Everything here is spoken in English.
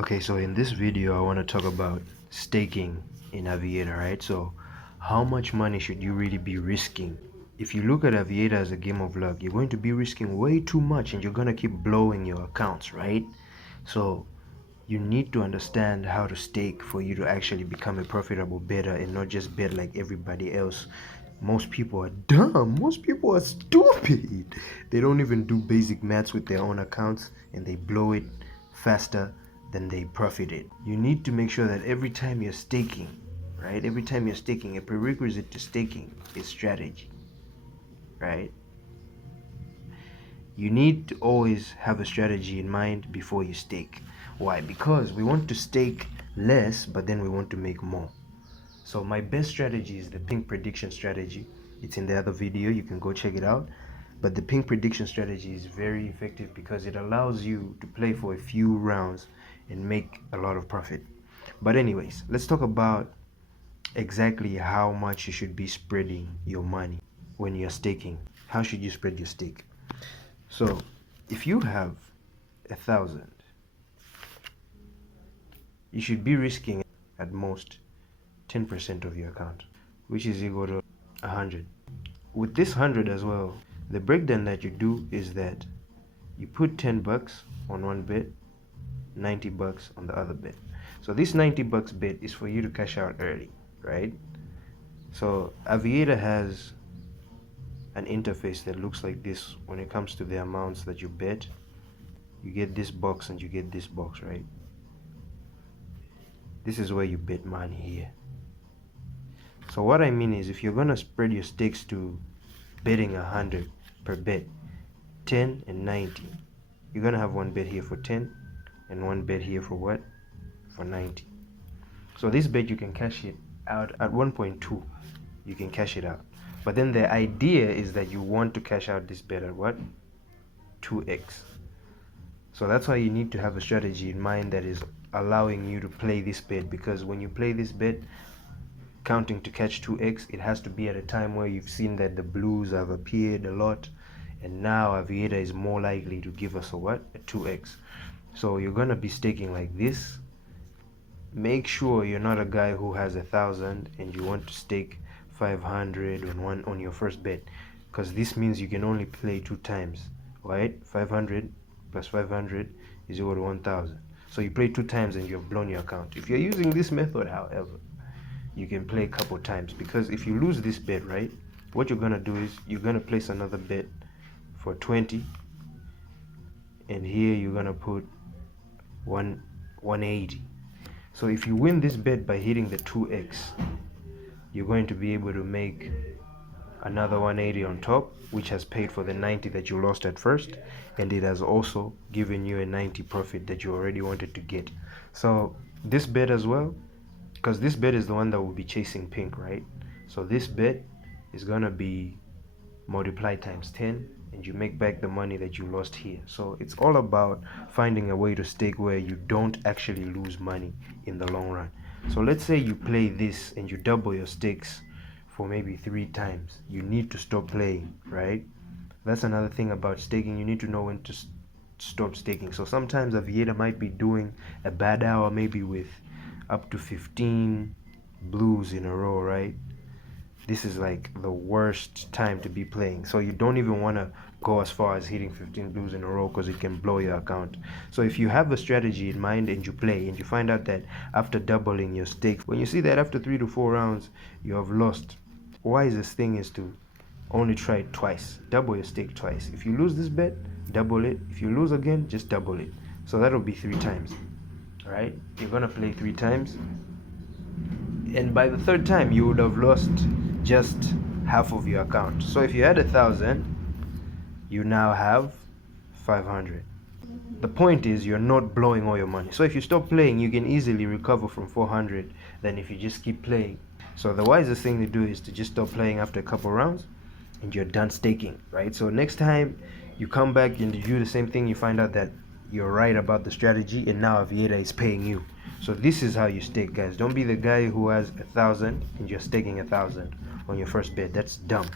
Okay, so in this video I want to talk about staking in Aviator, right? So how much money should you really be risking? If you look at Aviator as a game of luck, you're going to be risking way too much and you're going to keep blowing your accounts, right? So you need to understand how to stake for you to actually become a profitable bettor and not just bet like everybody else. Most people are dumb. Most people are stupid. They don't even do basic maths with their own accounts and they blow it faster than they profited. You need to make sure that every time you're staking, right? Every time you're staking, a prerequisite to staking is strategy, right? You need to always have a strategy in mind before you stake. Why? Because we want to stake less, but then we want to make more. So my best strategy is the pink prediction strategy. It's in the other video, you can go check it out. But the pink prediction strategy is very effective because it allows you to play for a few rounds and make a lot of profit. But anyways, let's talk about exactly how much you should be spreading your money when you're staking. How should you spread your stake? So if you have 1,000, you should be risking at most 10% of your account, which is equal to 100. With this 100 as well, the breakdown that you do is that you put 10 bucks on one bet, 90 bucks on the other bet. So this 90 bucks bet is for you to cash out early, right? So Aviator has an interface that looks like this. When it comes to the amounts that you bet, you get this box and you get this box, right? This is where you bet money here. So what I mean is, if you're gonna spread your stakes to betting 100 per bet, 10 and 90, you're gonna have one bet here for 10 and one bet here for what? For 90. So this bet you can cash it out at 1.2. You can cash it out. But then the idea is that you want to cash out this bet at what? 2x. So that's why you need to have a strategy in mind that is allowing you to play this bet, because when you play this bet counting to catch 2x, it has to be at a time where you've seen that the blues have appeared a lot, and now Aviator is more likely to give us a what? A 2x. So you're gonna be staking like this. Make sure you're not a guy who has 1,000 and you want to stake 500 on your first bet, because this means you can only play 2 times, right? 500 plus 500 is equal to 1,000. So you play 2 times and you've blown your account. If you're using this method, however, you can play a couple times, because if you lose this bet, right, what you're gonna do is you're gonna place another bet for 20, and here you're gonna put 180. So if you win this bet by hitting the 2x, you're going to be able to make another 180 on top, which has paid for the 90 that you lost at first, and it has also given you a 90 profit that you already wanted to get. So this bet as well, because this bet is the one that will be chasing pink, right? So this bet is gonna be multiplied times 10, and you make back the money that you lost here. So it's all about finding a way to stake where you don't actually lose money in the long run. So let's say you play this and you double your stakes for maybe 3 times. You need to stop playing, right? That's another thing about staking. You need to know when to stop staking. So sometimes Aviator might be doing a bad hour, maybe with up to 15 blues in a row, right? This is like the worst time to be playing. So you don't even want to go as far as hitting 15 blues in a row, because it can blow your account. So if you have a strategy in mind and you play and you find out that after doubling your stake, when you see that after 3 to 4 rounds you have lost, wisest thing is to only try it twice. Double your stake twice. If you lose this bet, double it. If you lose again, just double it. So that'll be 3 times. All right, you're gonna play 3 times, and by the 3rd time you would have lost just half of your account. So if you had 1,000, you now have 500. The point is, you're not blowing all your money. So if you stop playing, you can easily recover from 400 than if you just keep playing. So the wisest thing to do is to just stop playing after a couple rounds and you're done staking, right? So next time you come back and you do the same thing, you find out that you're right about the strategy, and now Aviator is paying you. So this is how you stake, guys. Don't be the guy who has 1,000 and you're staking 1,000 on your first bet. That's dumb.